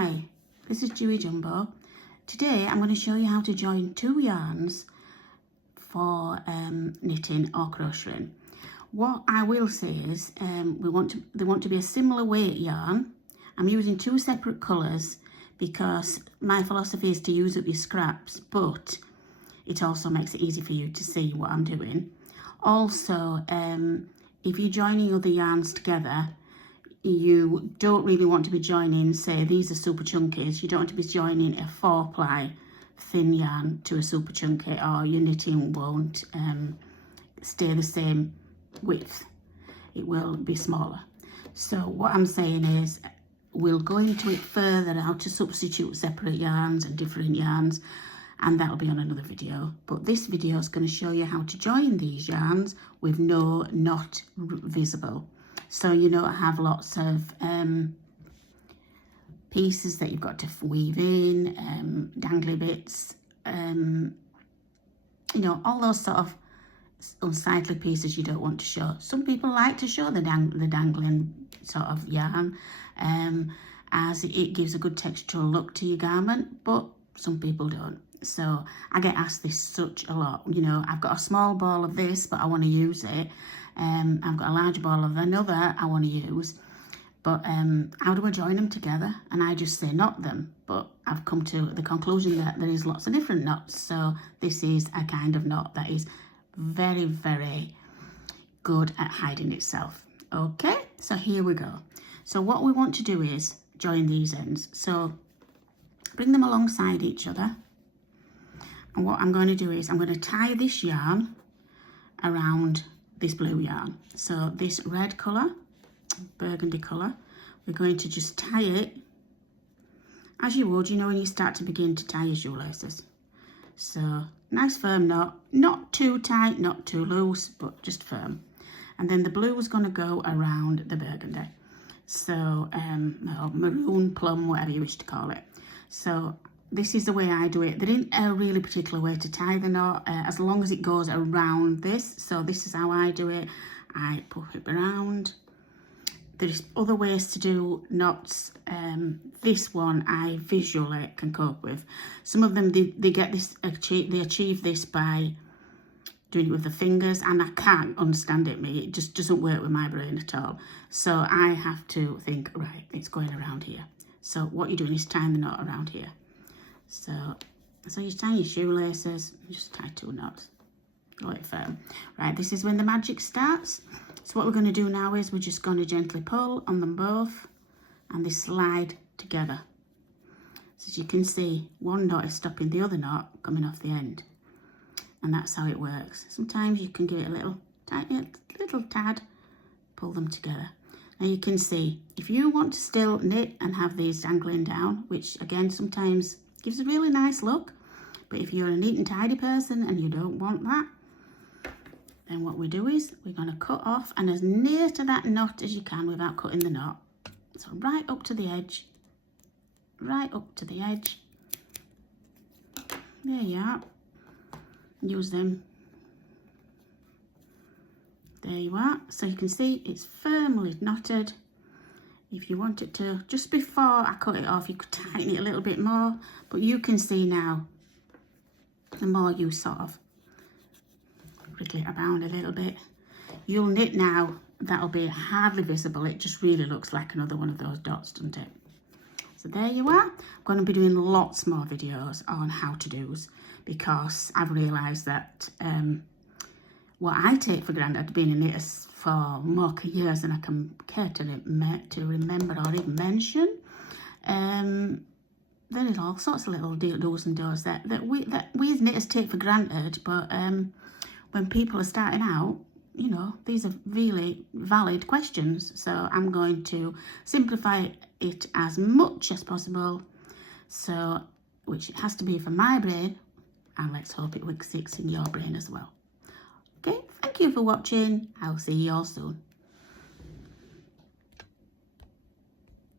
Hi, this is Dewy Jumbo. Today I'm going to show you how to join two yarns for knitting or crocheting. What I will say is they want to be a similar weight yarn. I'm using two separate colours because my philosophy is to use up your scraps, but it also makes it easy for you to see what I'm doing. Also, if you're joining other yarns together, you don't really want to be joining, say these are super chunkies, you don't want to be joining a 4-ply thin yarn to a super chunky, or your knitting won't stay the same width, it will be smaller. So what I'm saying is we'll go into it further, how to substitute separate yarns and different yarns, and that'll be on another video. But this video is going to show you how to join these yarns with no knot visible. So you don't have lots of pieces that you've got to weave in, dangly bits, you know, all those sort of unsightly pieces you don't want to show. Some people like to show the dangling sort of yarn, as it gives a good textural look to your garment, but some people don't. So I get asked this such a lot, you know, I've got a small ball of this but I want to use it, I've got a large ball of another I want to use, but how do I join them together? And I just say knot them, but I've come to the conclusion that there is lots of different knots. So this is a kind of knot that is very, very good at hiding itself. Okay, so here we go. So what we want to do is join these ends. So bring them alongside each other. And what I'm going to do is I'm going to tie this yarn around this blue yarn. So this red colour, burgundy colour, we're going to just tie it as you would, you know, when you start to begin to tie your shoelaces. So nice firm knot, not too tight, not too loose, but just firm. And then the blue is going to go around the burgundy. So maroon, plum, whatever you wish to call it. So this is the way I do it. There isn't a really particular way to tie the knot, as long as it goes around this. So this is how I do it. I pull it around. There's other ways to do knots. This one I visually can cope with. Some of them, they get this, they achieve this by doing it with the fingers, and I can't understand it, it just doesn't work with my brain at all. So I have to think, right, it's going around here. So what you're doing is tying the knot around here. So you tie your shoelaces, just tie 2 knots, hold it firm. Right, this is when the magic starts. So what we're going to do now is we're just going to gently pull on them both, and they slide together. So as you can see, one knot is stopping the other knot coming off the end, and that's how it works. Sometimes you can give it a little tad, pull them together. Now you can see, if you want to still knit and have these dangling down, which again sometimes gives a really nice look, but if you're a neat and tidy person and you don't want that, then what we do is we're going to cut off, and as near to that knot as you can without cutting the knot. So right up to the edge, right up to the edge. There you are. Use them. There you are. So you can see it's firmly knotted. If you wanted to, just before I cut it off, you could tighten it a little bit more, but you can see now, the more you sort of wriggle it around a little bit, you'll knit now, that'll be hardly visible. It just really looks like another one of those dots, doesn't it? So there you are. I'm going to be doing lots more videos on how-to-dos, because I've realised that what I take for granted, being a knitter for more years than I can care to remember or even mention, there is all sorts of little do's and don'ts that we as knitters take for granted, but when people are starting out, you know, these are really valid questions. So I'm going to simplify it as much as possible, so which it has to be for my brain, and let's hope it works in your brain as well. Okay, thank you for watching. I'll see you all soon.